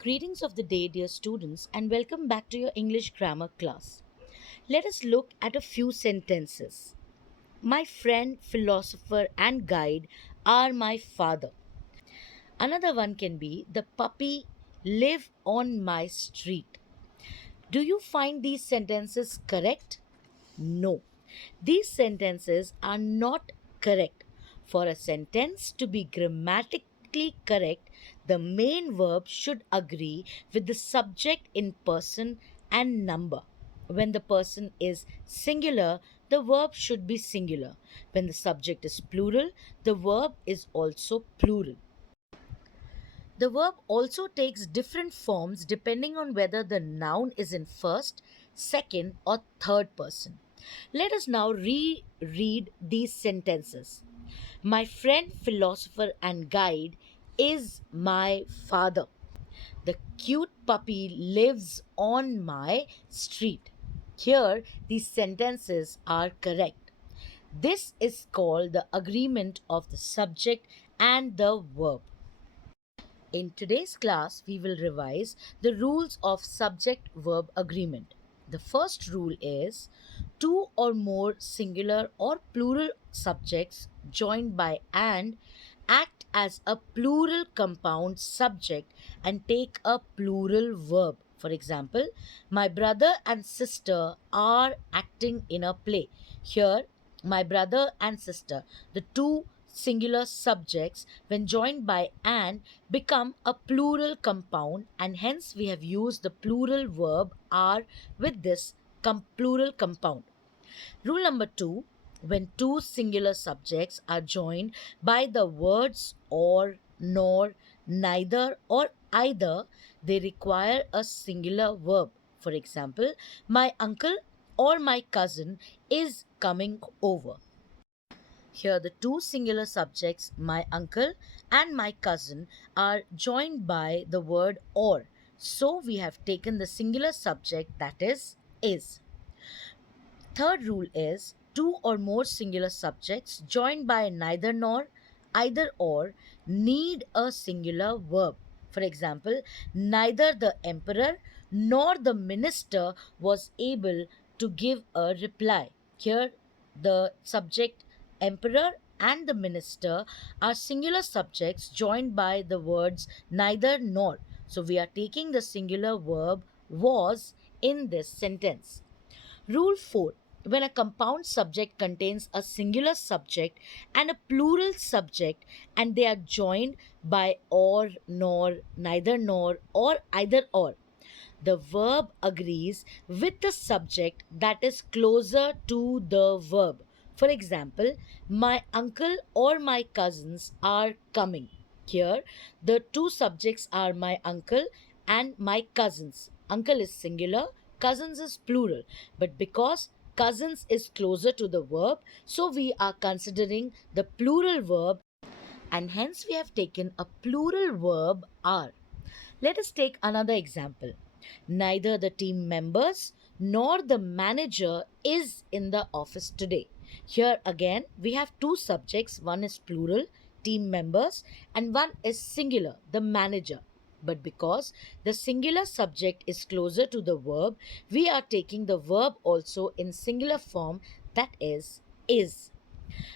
Greetings of the day, dear students, and welcome back to your English grammar class. Let us look at a few sentences. My friend, philosopher, and guide are my father. Another one can be the puppy live on my street. Do you find these sentences correct? No. These sentences are not correct. For a sentence to be grammatically correct, the main verb should agree with the subject in person and number. When the person is singular, the verb should be singular. When the subject is plural, the verb is also plural. The verb also takes different forms depending on whether the noun is in first, second, or third person. Let us now reread these sentences. My friend, philosopher, and guide is my father. The cute puppy lives on my street. Here, these sentences are correct. This is called the agreement of the subject and the verb. In today's class, we will revise the rules of subject verb agreement. The first rule is two or more singular or plural subjects joined by and act as a plural compound subject and take a plural verb. For example, my brother and sister are acting in a play. Here, my brother and sister, the two singular subjects, when joined by and, become a plural compound, and hence we have used the plural verb are with this plural compound. Rule number 2, when two singular subjects are joined by the words or, nor, neither, or either, they require a singular verb. For example, my uncle or my cousin is coming over. Here, the two singular subjects, my uncle and my cousin, are joined by the word or. So, we have taken the singular subject, that is. Third rule is two or more singular subjects joined by neither nor, either or need a singular verb. For example, neither the emperor nor the minister was able to give a reply. Here, the subject emperor and the minister are singular subjects joined by the words neither nor. So, we are taking the singular verb was in this sentence. Rule 4. When a compound subject contains a singular subject and a plural subject and they are joined by or, nor, neither nor, or either or, the verb agrees with the subject that is closer to the verb. For example, my uncle or my cousins are coming. Here, the two subjects are my uncle and my cousins. Uncle is singular, cousins is plural. But because cousins is closer to the verb, so we are considering the plural verb, and hence we have taken a plural verb are. Let us take another example. Neither the team members nor the manager is in the office today. Here again, we have two subjects. One is plural, team members, and one is singular, the manager. But because the singular subject is closer to the verb, we are taking the verb also in singular form, that is.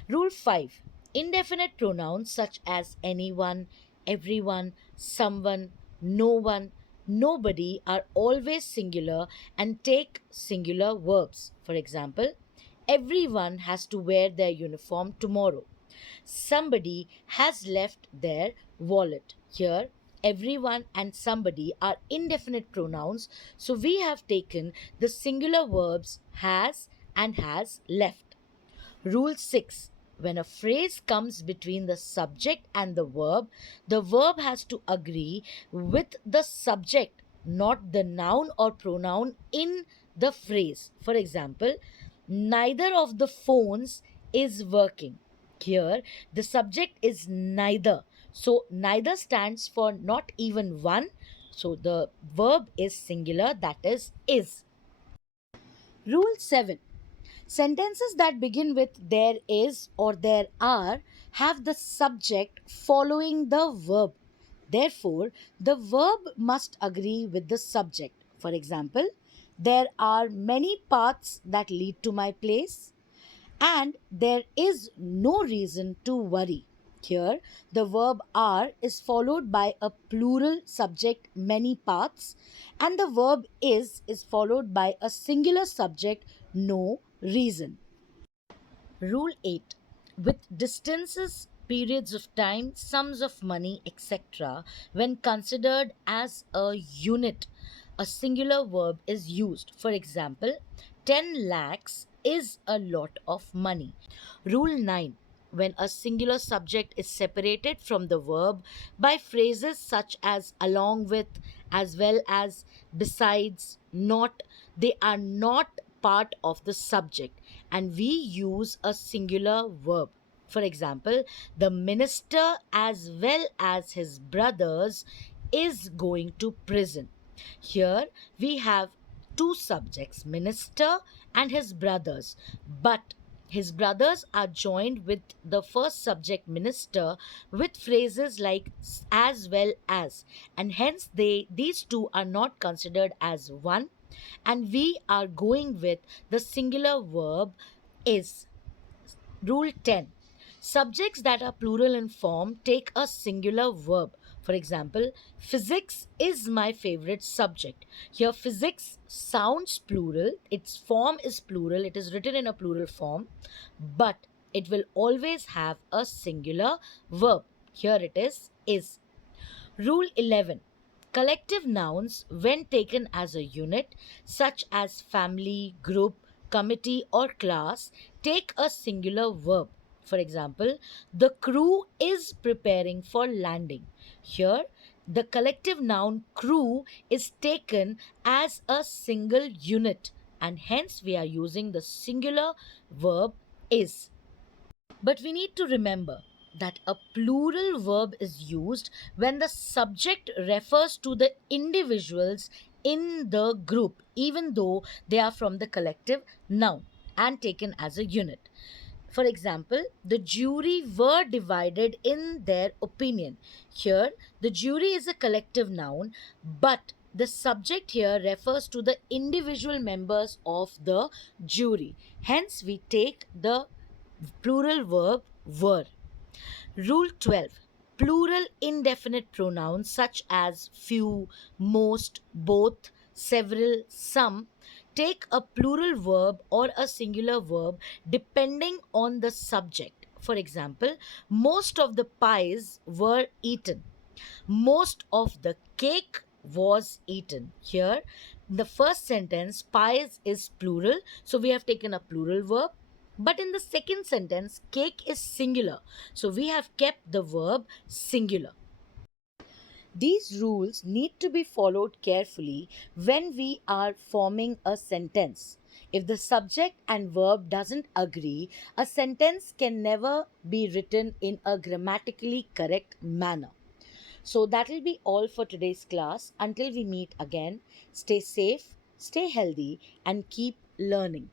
Rule 5. Indefinite pronouns such as anyone, everyone, someone, no one, nobody are always singular and take singular verbs. For example, everyone has to wear their uniform tomorrow. Somebody has left their wallet. Here, everyone and somebody are indefinite pronouns, so we have taken the singular verbs has and has left. Rule 6. When a phrase comes between the subject and the verb has to agree with the subject, not the noun or pronoun in the phrase. For example, neither of the phones is working. Here, the subject is neither. So, neither stands for not even one. So, the verb is singular, that is. Rule 7. Sentences that begin with there is or there are have the subject following the verb. Therefore, the verb must agree with the subject. For example, there are many paths that lead to my place, and there is no reason to worry. Here, the verb are is followed by a plural subject, many paths, and the verb is followed by a singular subject, no reason. Rule 8. With distances, periods of time, sums of money, etc., when considered as a unit, a singular verb is used. For example, 10 lakhs is a lot of money. Rule 9. When a singular subject is separated from the verb by phrases such as along with, as well as, besides, not, they are not part of the subject and we use a singular verb. For example, the minister as well as his brothers is going to prison. Here we have two subjects, minister and his brothers, but his brothers are joined with the first subject, minister, with phrases like as well as, and hence these two are not considered as one, and we are going with the singular verb is. Rule 10. Subjects that are plural in form take a singular verb. For example, physics is my favorite subject. Here, physics sounds plural, its form is plural, it is written in a plural form, but it will always have a singular verb. Here it is. Rule 11. Collective nouns, when taken as a unit, such as family, group, committee, or class, take a singular verb. For example, the crew is preparing for landing. Here, the collective noun crew is taken as a single unit, and hence we are using the singular verb is. But we need to remember that a plural verb is used when the subject refers to the individuals in the group, even though they are from the collective noun and taken as a unit. For example, the jury were divided in their opinion. Here, the jury is a collective noun, but the subject here refers to the individual members of the jury. Hence, we take the plural verb were. Rule 12. Plural indefinite pronouns such as few, most, both, several, some take a plural verb or a singular verb depending on the subject. For example, most of the pies were eaten. Most of the cake was eaten. Here, in the first sentence, pies is plural, so we have taken a plural verb. But in the second sentence, cake is singular, so we have kept the verb singular. These rules need to be followed carefully when we are forming a sentence. If the subject and verb doesn't agree, a sentence can never be written in a grammatically correct manner. So that will be all for today's class. Until we meet again, stay safe, stay healthy, and keep learning.